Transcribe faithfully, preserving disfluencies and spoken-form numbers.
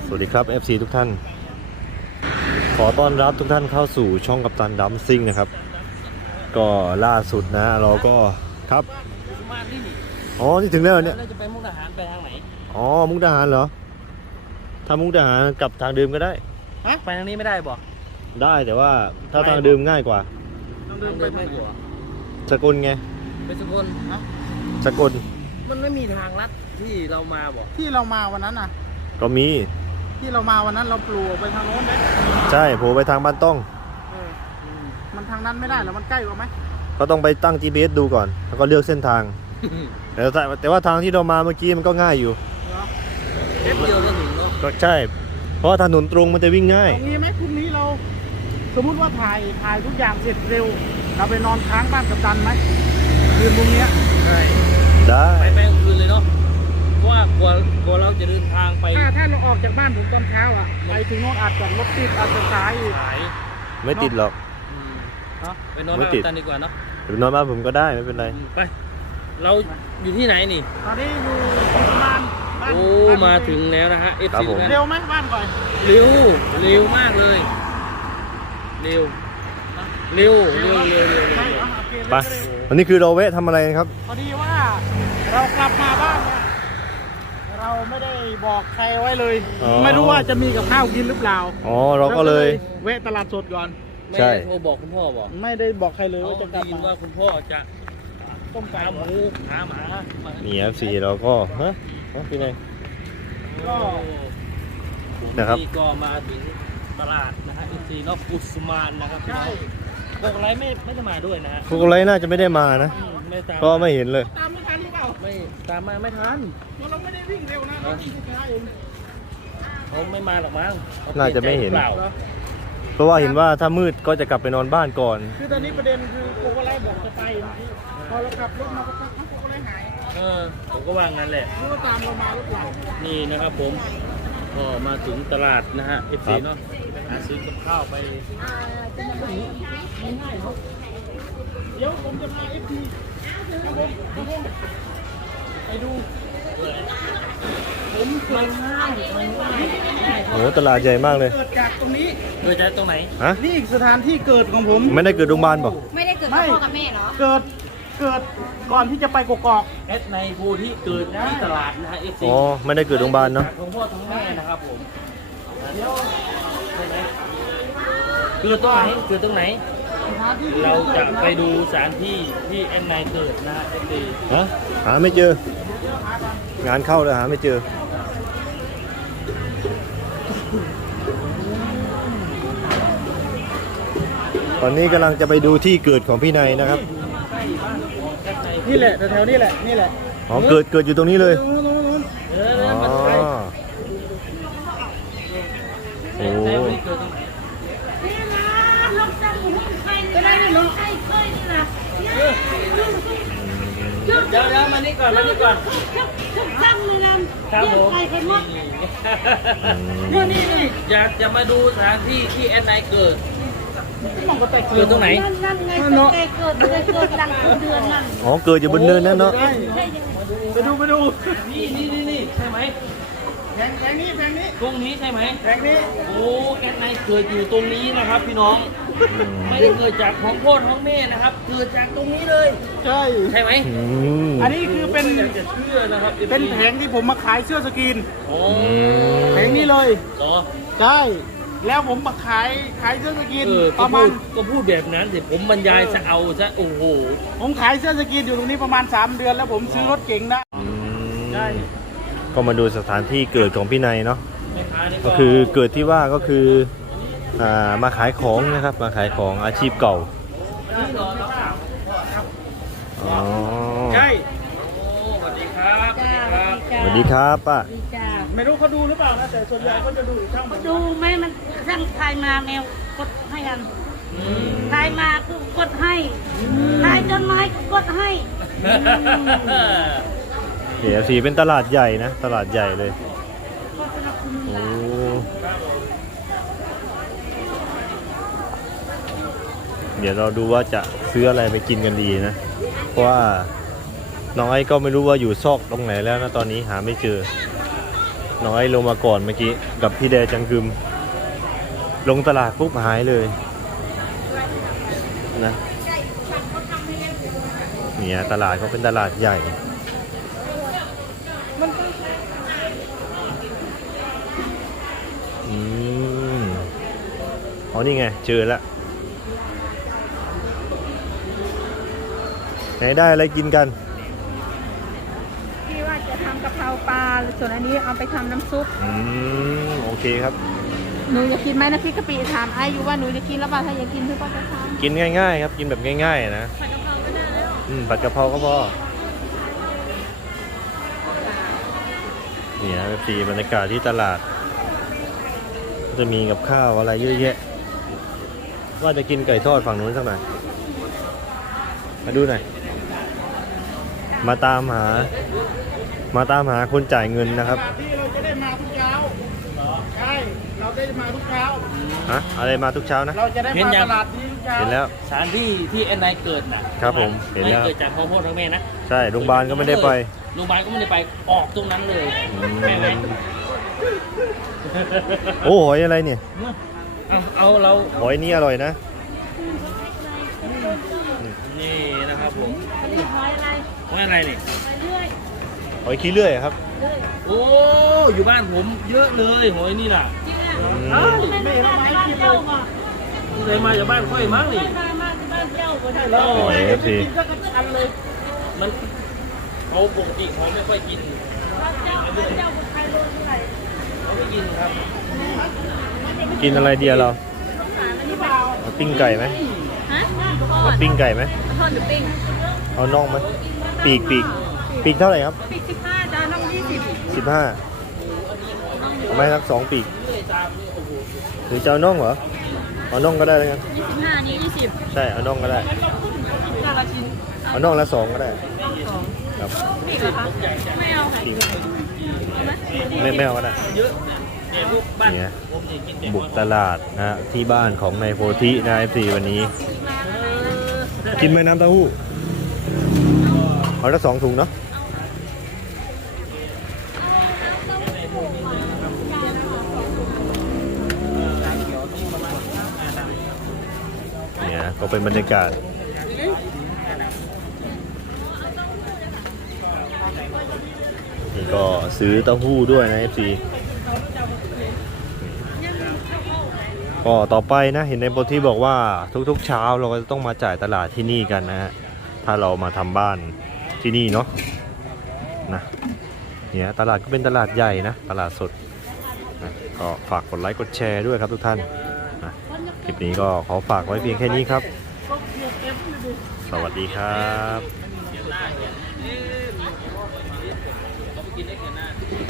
สวัสดีครับ เอฟ ซี ทุกท่านขอต้อนรับทุกท่านเข้าสู่ช่องกัปตันดัมซิ่งนะครับก็ล่าสุดนะเราก็ครับอ๋อนี่ถึงแล้วเนี่ยเราจะไปมุกดาหารไปทางไหนอ๋อมุกดาหารเหรอถ้ามุกดาหารกลับทางเดิมก็ได้ฮะไปทางนี้ไม่ได้บอกได้แต่ว่าถ้าทางเดิมง่ายกว่าทางเดิมไปง่ายกว่าสกลไงไปสกลฮะสกลมันไม่มีทางลัดที่เรามาบอกที่เรามาวันนั้นน่ะก็มีที่เรามาวันนั้นเราปลูกไปทางโน้นได้ใช่โผล่ไปทางบ้านต้องมันทางนั้นไม่ได้หรอมันใกล้กว่าไหมก็ต้องไปตั้ง จี พี เอส ดูก่อนแล้วก็เลือกเส้นทางแต่แต่ว่าทางที่เรามาเมื่อกี้มันก็ง่ายอยู่เอฟเดียวก็ถึงเนาะก็ใช่เพราะถนนตรงมันจะวิ่งง่ายตรงนี้ไหมพรุ่งนี้เราสมมุติว่าถ่ายถ่ายทุกอย่างเสร็จเร็วเราไปนอนค้างบ้านกัปตันไหมคืนพรุ่งนี้ใช่ได้ไปไปกลางคืนเลยเนาะเพราะว่ากว่ากว่าเราจะเดินทางไปถ้าถ้าเราออกจากบ้านผมตอนเช้าอ่ะไปถึงโน้นอาจจะรถติดอาจจะสายไม่ติดหรอกไปนอนบ้านกัปตันดีกว่าเนาะหรือนอนบ้านผมก็ได้ไม่เป็นไรไปเราอยู่ที่ไหนนี่ตอนนี้อยู่ประมาณโอ้มาถึงแล้วนะฮะ เอฟ ซีเร็วไหมบ้านก่อนเร็วเร็วมากเลยเร็วเร็วเร็วเร็วเร็วไปอันนี้คือเราแวะทำอะไรครับพอดีว่าเรากลับมาบ้านเนี่ยเราไม่ได้บอกใครไว้เลยไม่รู้ว่าจะมีกับข้าวกินหรือเปล่าอ๋อเราก็เลยแวะตลาดสดก่อนไม่ได้โทรบอกคุณพ่อบอกไม่ได้บอกใครเลยว่าจะกลับมาว่าคุณพ่อจะต้มไก่หมูหาหมานี่ เอฟ ซี เราก็ฮะพี่นายก็นะครับก็มาถึงตลาดนะฮะ เอฟ ซี นอกกุสมานนะครับใช่โกไลไม่ไม่ได้มาด้วยนะฮะโกไลน่าจะไม่ได้มานะก็ไม่เห็นเลยตามไม่ทันหรือเปล่าไม่ตามมาไม่ทันเราไม่ได้วิ่งเร็วนะเราวิ่งช้าเองเขาไม่มาหรอกมั้งน่าจะไม่เห็นเพราะว่าเห็นว่าถ้ามืดก็จะกลับไปนอนบ้านก่อนคือตอนนี้ประเด็นคือโกไลบอกจะไปพอเราขับรถมาก็พักโกไลหายเออผมก็ว่างั้นแหละรู้ว่าตามเรามาหรือเปล่านี่นะครับผมก็มาถึงตลาดนะฮะ เอฟ ซี เนาะหาซื้อกับข้าวไปเดี๋ยวผมจะพา เอฟ ซี ครับผมครับผมไปดูผมมันง่ายมันง่ายโอ้ตลาดใหญ่มากเลยเกิดจากตรงนี้เกิดจากตรงไหนฮะนี่สถานที่เกิดของผมไม่ได้เกิดโรงพยาบาลป่ะไม่ได้เกิดกับพ่อกับแม่เหรอเกิดเกิดก่อนที่จะไปกกอกเอสในภูที่เกิดที่ตลาดนะฮะ เอฟ ซีอ๋อไม่ได้เกิดโรงพยาบาลเนาะของพ่อทั้งแม่นะครับผมเดี๋ยวใช่ไหมเกิดตรงไหนเกิดตรงไหนเราจะไปดูสถานที่ที่เอ็นไนเกิดนะฮะ เอฟ ซีฮะหาไม่เจองานเข้าเลยหาไม่เจอตอนนี้กำลังจะไปดูที่เกิดของพี่นายนะครับนี่แหละแถวๆนี่แหละนี่แหละอ๋อเกิดเกิดอยู่ตรงนี้เลยอ๋อโอ้ก็ได้ไม่รู้ใครเคยนี่นะเดี๋ยวเดี๋ยวมานี่ก่อนมานี่ก่อนทุกช่างเลยนะครับผมใครเป็นมดนี่นี่นี่อยากจะมาดูสถานที่ที่แอนไนเกิดเกิดตรงไหนนั่นไงเกิดเกิดเกิดดังเดือนนั่นอ๋อเกิดอยู่บนเนินนั่นเนาะไปดูไปดูนี่นี่นี่นี่ใช่ไหมแผงแผงนี้แผงนี้ตรงนี้ใช่ไหมแผงนี้โอ้แอนไนเกิดอยู่ตรงนี้นะครับพี่น้องไม่ได้เกิดจากของพ่อท้องแม่นะครับเกิดจากตรงนี้เลยใช่ใช่ไหมอันนี้คือเป็นจะเชื่อนะครับเป็นแผงที่ผมมาขายเสื้อสกรีนโอ้แผงนี้เลยต่อใช่แล้วผมมาขายขายเสื้อสกรีนประมาณก็พูดแบบนั้นสิผมบรรยายจะเอาซะโอ้โหผมขายเสื้อสกรีนอยู่ตรงนี้ประมาณสามเดือนแล้วผมซื้อรถเก๋งได้ใช่ก็มาดูสถานที่เกิดของพี่นายเนาะก็คือเกิดที่ว่าก็คืออ่ามาขายของนะครับมาขายของอาชีพเก่าอ๋อใช่สวัสดีครับสวัสดีครับป้าไม่รู้เขาดูหรือเปล่านะแต่ส่วนใหญ่เขาจะดูช่างดูไหมมันช่างทายมาแมวกดให้กันทายมาคือกดให้ทายต้นไม้กดให้เดี๋ยวสีเป็นตลาดใหญ่นะตลาดใหญ่เลยโอ้เดี๋ยวเราดูว่าจะซื้ออะไรไปกินกันดีนะเพราะว่าน้องไอ้ก็ไม่รู้ว่าอยู่ซอกตรงไหนแล้วนะตอนนี้หาไม่เจอน้อยลงมาก่อนเมื่อกี้กับพี่แดจังกึมลงตลาดปุ๊บหายเลยนะเนี่ยตลาดเขาเป็นตลาดใหญ่อืมอ๋อนี่ไงเจอแล้วไหนได้อะไรกินกันพี่ว่าจะทำกะเพราปลาส่วนอันนี้เอาไปทำน้ำซุปอืมโอเคครับหนูจะกินไหมนะพี่กะปิถามไอ้อยู่ว่าหนูจะกินแล้วป่ะถ้าอยากกินพี่ก็จะทำกินง่ายๆครับกินแบบง่ายๆนะอืมผัดกะเพราก็พอเนี่ยสีบรรยากาศที่ตลาดจะมีกับข้าวอะไรเยอะแยะว่าจะกินไก่ทอดฝั่งนู้นสักหน่อยมาดูหน่อยมาตามหา มาตามหาคนจ่ายเงินนะครับที่เราจะได้มาทุกเช้าใช่เราได้มาทุกเช้าฮะอะไรมาทุกเช้านะเราจะได้มาตลาดนี้ทุกเช้าเห็นแล้วสถานที่ที่แอนนายเกิดน่ะครับผมเห็นแล้วเกิดจากพ่อพ่อทั้งแม่นะใช่โรงพยาบาลก็ไม่ได้ไปโรงพยาบาลก็ไม่ได้ไปออกตรงนั้นเลยอืมแม่ไหมโอ้หอยอะไรเนี่ยเอาเอาเราหอยนี่อร่อยนะนี่นะครับผมอันนี้หอยอะไรว่าอะไรนี่ไปเรื่อยหอยขี้เลื่อยครับเรื่อยโอ้อยู่บ้านผมเยอะเลยหอยนี่น่ะจริงอ่ะอืมเอ้าไม่ได้มาบ้านเจ้าป่ะเคยมาจากบ้านค่อยมั้งนี่ไม่ได้มาบ้านเจ้าป่ะใช่แล้วหอยเอฟซีกินก็กระชันเลยมันเขาปกติเขาไม่ค่อยกินบ้านเจ้าบ้านเจ้าคนไทยโลเท่าไหร่เขาไม่กินครับกินอะไรเดียวเราสงสารอันนี้เปล่าเอาปิ้งไก่ไหมฮะทอเอาดปิ้งไก่ไหมทอดหรือปิ้งเอาน่องไหมปีกปีกปีกเท่าไหร่ครับปีกสิบห้าจานน้องยี่สิบสิบห้าเอาไหมสักสองปีกหรือจะเอาน่องเหรอเอาน่องก็ได้แล้วกันยี่สิบห้านี่ยี่สิบใช่เอาน่องก็ได้จานละชิ้นเอาน่องละสองก็ได้ครับปีกเหรอคะไม่เอาค่ะปีกเอาไหมไม่ไม่เอาก็ได้เยอะเนี่ยพวกบ้านเนี่ยผมจะกินแต่บุกตลาดนะฮะที่บ้านของนายโพธินะเอฟซีวันนี้ กินไหมน้ำเต้าหู้เอาละสองถุงเนาะเนี่ยก็เป็นบรรยากาศนี่ก็ซื้อเต้าหู้ด้วยนะ เอฟ ซี ก็ต่อไปนะเห็นในบทที่บอกว่าทุกๆเช้าเราก็จะต้องมาจ่ายตลาดที่นี่กันนะฮะถ้าเรามาทำบ้านที่นี่เนาะนะเนี่ยตลาดก็เป็นตลาดใหญ่นะตลาดสดนะก็ฝากกดไลค์กดแชร์ด้วยครับทุกท่านนะคลิปนี้ก็ขอฝากไว้เพียงแค่นี้ครับ สวัสดีครับ